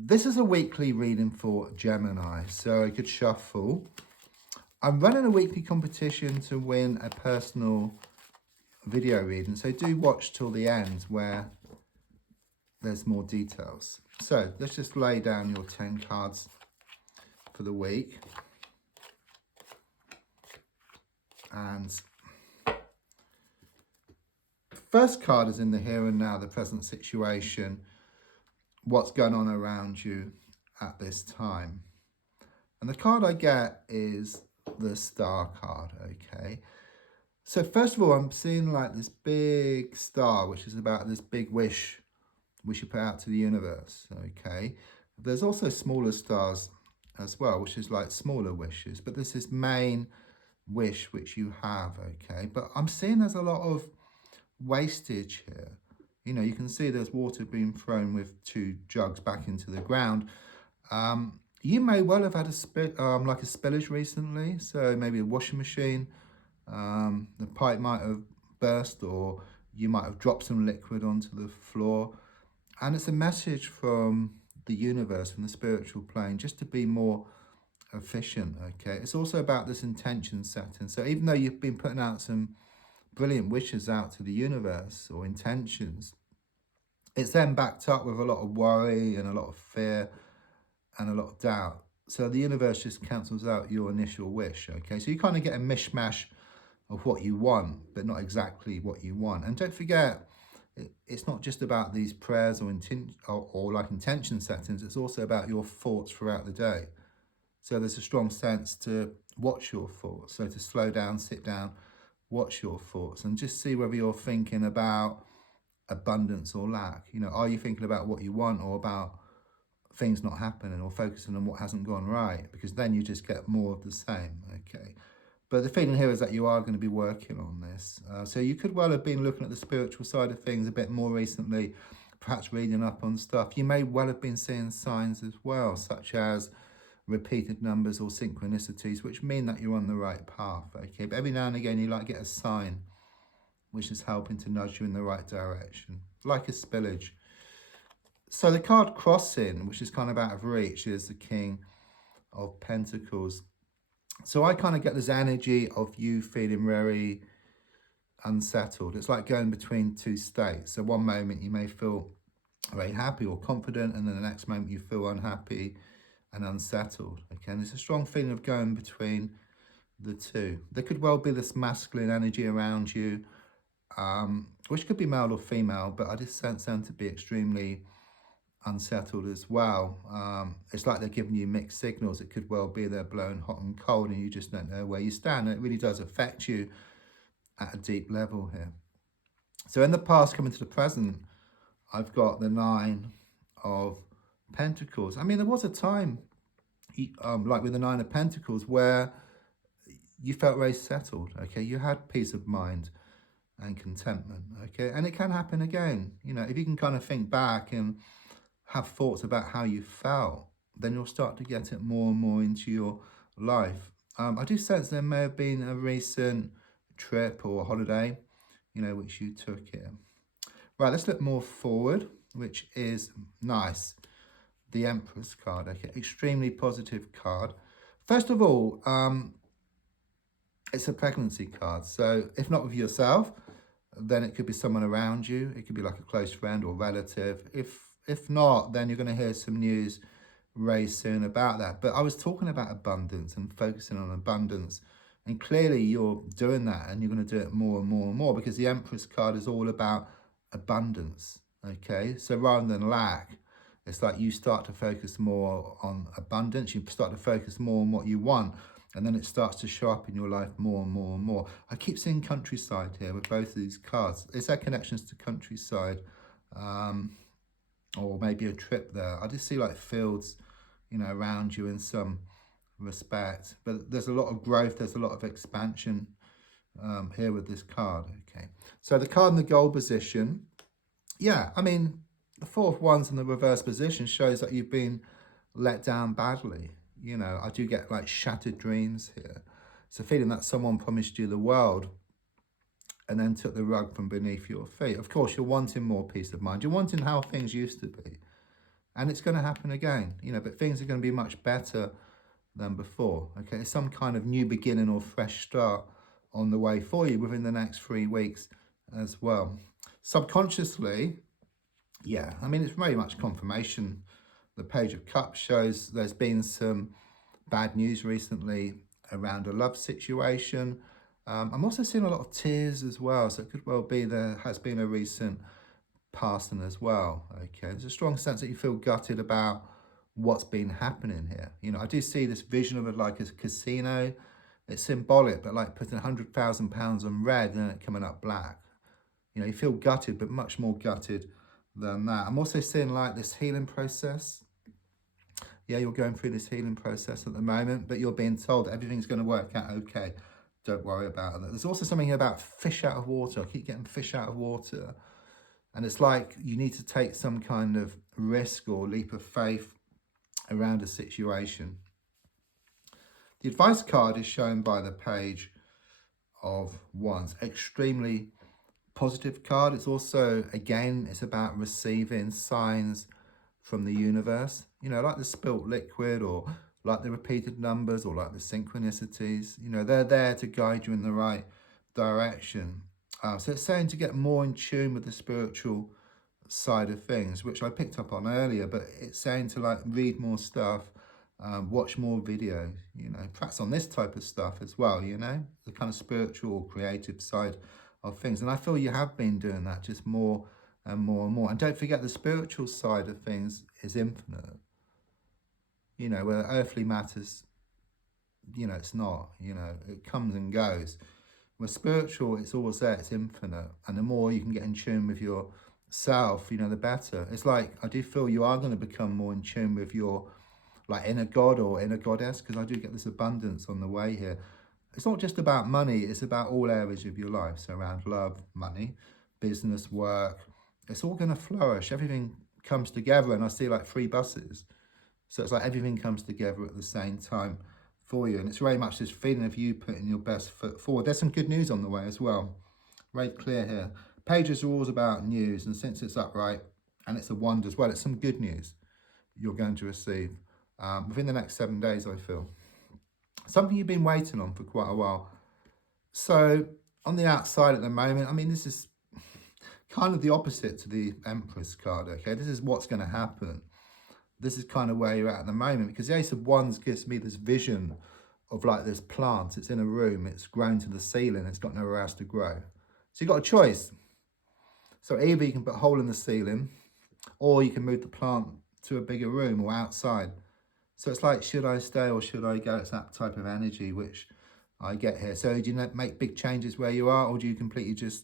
This is a weekly reading for Gemini, so I could shuffle. I'm running a weekly competition to win a personal video reading, so do watch till the end where there's more details. So let's just lay down your 10 cards for the week. And first card is in the here and now, the present situation, what's going on around you at this time. And the card I get is the Star card, okay? So first of all, I'm seeing like this big star, which is about this big wish we should put out to the universe, okay? There's also smaller stars as well, which is like smaller wishes, but this is main wish which you have, okay? But I'm seeing there's a lot of wastage here. You know, you can see there's water being thrown with 2 jugs back into the ground. You may well have had a like a spillage recently, so maybe a washing machine, the pipe might have burst, or you might have dropped some liquid onto the floor. And it's a message from the universe, from the spiritual plane, just to be more efficient, okay? It's also about this intention setting. So even though you've been putting out some brilliant wishes out to the universe or intentions, it's then backed up with a lot of worry and a lot of fear and a lot of doubt. So the universe just cancels out your initial wish, okay? So you kind of get a mishmash of what you want, but not exactly what you want. And don't forget, it's not just about these prayers or like intention settings, it's also about your thoughts throughout the day. So there's a strong sense to watch your thoughts. So to slow down, sit down, watch your thoughts and just see whether you're thinking about abundance or lack. You know, are you thinking about what you want or about things not happening, or focusing on what hasn't gone right? Because then you just get more of the same, okay? But the feeling here is that you are going to be working on this. So you could well have been looking at the spiritual side of things a bit more recently, perhaps reading up on stuff. You may well have been seeing signs as well, such as repeated numbers or synchronicities, which mean that you're on the right path, okay? But every now and again, you like get a sign which is helping to nudge you in the right direction, like a spillage. So the card crossing, which is kind of out of reach, is the King of Pentacles. So I kind of get this energy of you feeling very unsettled. It's like going between 2 states. So one moment you may feel very happy or confident, and then the next moment you feel unhappy and unsettled. Okay, and there's a strong feeling of going between the two. There could well be this masculine energy around you, which could be male or female, but I just sense them to be extremely unsettled as well. It's like they're giving you mixed signals. It could well be they're blowing hot and cold and you just don't know where you stand. And it really does affect you at a deep level here. So in the past, coming to the present, I've got the 9 of Pentacles. I mean, there was a time, like with the 9 of Pentacles, where you felt very settled, okay? You had peace of mind and contentment, okay? And it can happen again. You know, if you can kind of think back and have thoughts about how you felt, then you'll start to get it more and more into your life. I do sense there may have been a recent trip or holiday, you know, which you took here. Right, let's look more forward, which is nice. The Empress card, okay, extremely positive card. First of all, it's a pregnancy card. So if not with yourself, then it could be someone around you. It could be like a close friend or relative. If not, then you're going to hear some news very soon about that. But I was talking about abundance and focusing on abundance. And clearly you're doing that, and you're going to do it more and more and more, because the Empress card is all about abundance, okay? So rather than lack, it's like you start to focus more on abundance. You start to focus more on what you want, and then it starts to show up in your life more and more and more. I keep seeing countryside here with both of these cards. Is there connections to countryside? Or maybe a trip there. I just see like fields, you know, around you in some respect. But there's a lot of growth, there's a lot of expansion here with this card, okay? So the card in the gold position, yeah, I mean, the 4 of Wands in the reverse position shows that you've been let down badly. You know, I do get like shattered dreams here. It's a feeling that someone promised you the world and then took the rug from beneath your feet. Of course, you're wanting more peace of mind. You're wanting how things used to be. and it's going to happen again, you know, but things are going to be much better than before. Okay, some kind of new beginning or fresh start on the way for you within the next 3 weeks as well. Subconsciously, yeah, I mean, it's very much confirmation. The Page of Cups shows there's been some bad news recently around a love situation. I'm also seeing a lot of tears as well, so it could well be there has been a recent passing as well. Okay, there's a strong sense that you feel gutted about what's been happening here. You know, I do see this vision of it like a casino. It's symbolic, but like putting £100,000 on red and then it coming up black. You know, you feel gutted, but much more gutted than that. I'm also seeing like this healing process. Yeah, you're going through this healing process at the moment, but you're being told that everything's going to work out okay. Don't worry about it. There's also something here about fish out of water. I keep getting fish out of water. And it's like you need to take some kind of risk or leap of faith around a situation. The advice card is shown by the Page of Wands. Extremely positive card. It's also, again, it's about receiving signs from the universe. You know, like the spilt liquid or like the repeated numbers or like the synchronicities. You know, they're there to guide you in the right direction. So it's saying to get more in tune with the spiritual side of things, which I picked up on earlier, but it's saying to like read more stuff, watch more videos, you know, perhaps on this type of stuff as well, you know, the kind of spiritual, creative side of things. And I feel you have been doing that just more and more and more. And don't forget the spiritual side of things is infinite. You know, where earthly matters, you know, it's not, you know, it comes and goes. With spiritual, it's always there, it's infinite. And the more you can get in tune with yourself, you know, the better. It's like, I do feel you are going to become more in tune with your, like, inner god or inner goddess, because I do get this abundance on the way here. It's not just about money, it's about all areas of your life. So around love, money, business, work, it's all going to flourish. Everything comes together, and I see like 3 buses. So it's like everything comes together at the same time for you. And it's very much this feeling of you putting your best foot forward. There's some good news on the way as well. Very clear here. Pages are always about news. And since it's upright and it's a wand as well, it's some good news you're going to receive within the next 7 days, I feel. Something you've been waiting on for quite a while. So on the outside at the moment, I mean, this is kind of the opposite to the Empress card, okay? This is what's going to happen. This is kind of where you're at the moment, because the Ace of Wands gives me this vision of like this plant. It's in a room, it's grown to the ceiling, it's got nowhere else to grow. So you've got a choice. So either you can put a hole in the ceiling, or you can move the plant to a bigger room or outside. So it's like, should I stay or should I go? It's that type of energy which I get here. So do you make big changes where you are, or do you completely just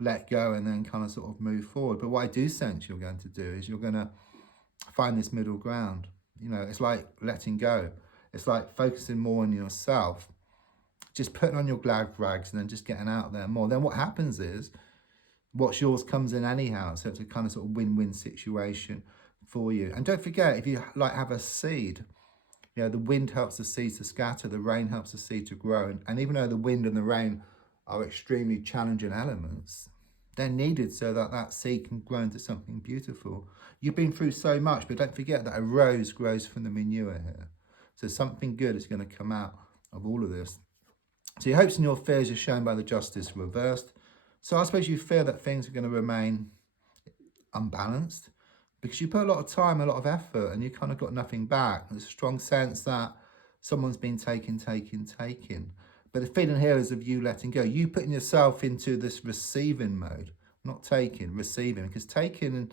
let go and then kind of sort of move forward? But what I do sense you're going to do is you're going to find this middle ground. You know, it's like letting go. It's like focusing more on yourself, just putting on your glad rags and then just getting out there more. Then what happens is what's yours comes in anyhow. So it's a kind of sort of win-win situation for you. And don't forget, if you like have a seed, you know, the wind helps the seeds to scatter, the rain helps the seed to grow. And even though the wind and the rain are extremely challenging elements, they're needed so that that seed can grow into something beautiful. You've been through so much, but don't forget that a rose grows from the manure here. So something good is going to come out of all of this. So your hopes and your fears are shown by the Justice reversed. So I suppose you fear that things are going to remain unbalanced because you put a lot of time, a lot of effort, and you kind of got nothing back. There's a strong sense that someone's been taking. But the feeling here is of you letting go. You putting yourself into this receiving mode, not taking, receiving. Because taking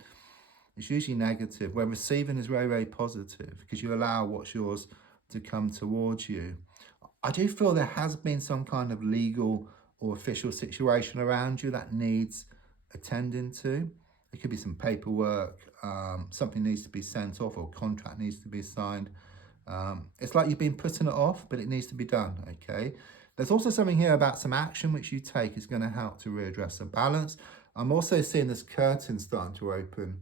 is usually negative, where receiving is very, very positive because you allow what's yours to come towards you. I do feel there has been some kind of legal or official situation around you that needs attending to. It could be some paperwork, something needs to be sent off, or a contract needs to be signed. It's like you've been putting it off, but it needs to be done, okay? There's also something here about some action which you take is going to help to readdress the balance. I'm also seeing this curtain starting to open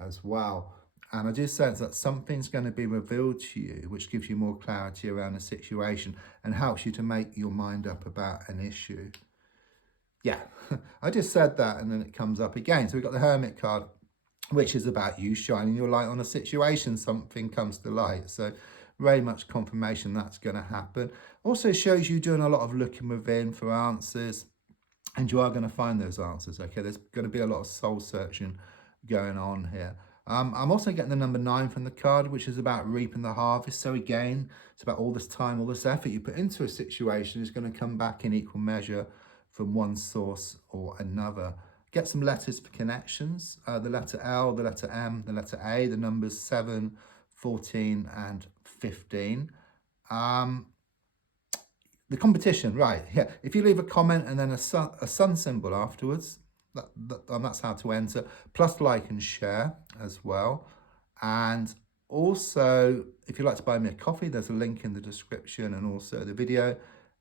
as well. And I do sense that something's going to be revealed to you, which gives you more clarity around the situation and helps you to make your mind up about an issue. Yeah, I just said that and then it comes up again. So we've got the Hermit card which is about you shining your light on a situation. Something comes to light. So very much confirmation that's going to happen. Also shows you doing a lot of looking within for answers, and you are going to find those answers. Okay, there's going to be a lot of soul searching going on here. I'm also getting the number 9 from the card, which is about reaping the harvest. So again, it's about all this time, all this effort you put into a situation is going to come back in equal measure from one source or another. Get some letters for connections, the letter L, the letter M, the letter A, the numbers 7, 14 and 15. The competition, right, yeah. If you leave a comment and then a sun symbol afterwards, that's how to enter. Plus like and share as well. And also, if you'd like to buy me a coffee, there's a link in the description and also the video.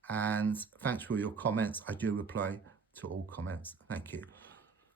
And thanks for your comments. I do reply to all comments. Thank you.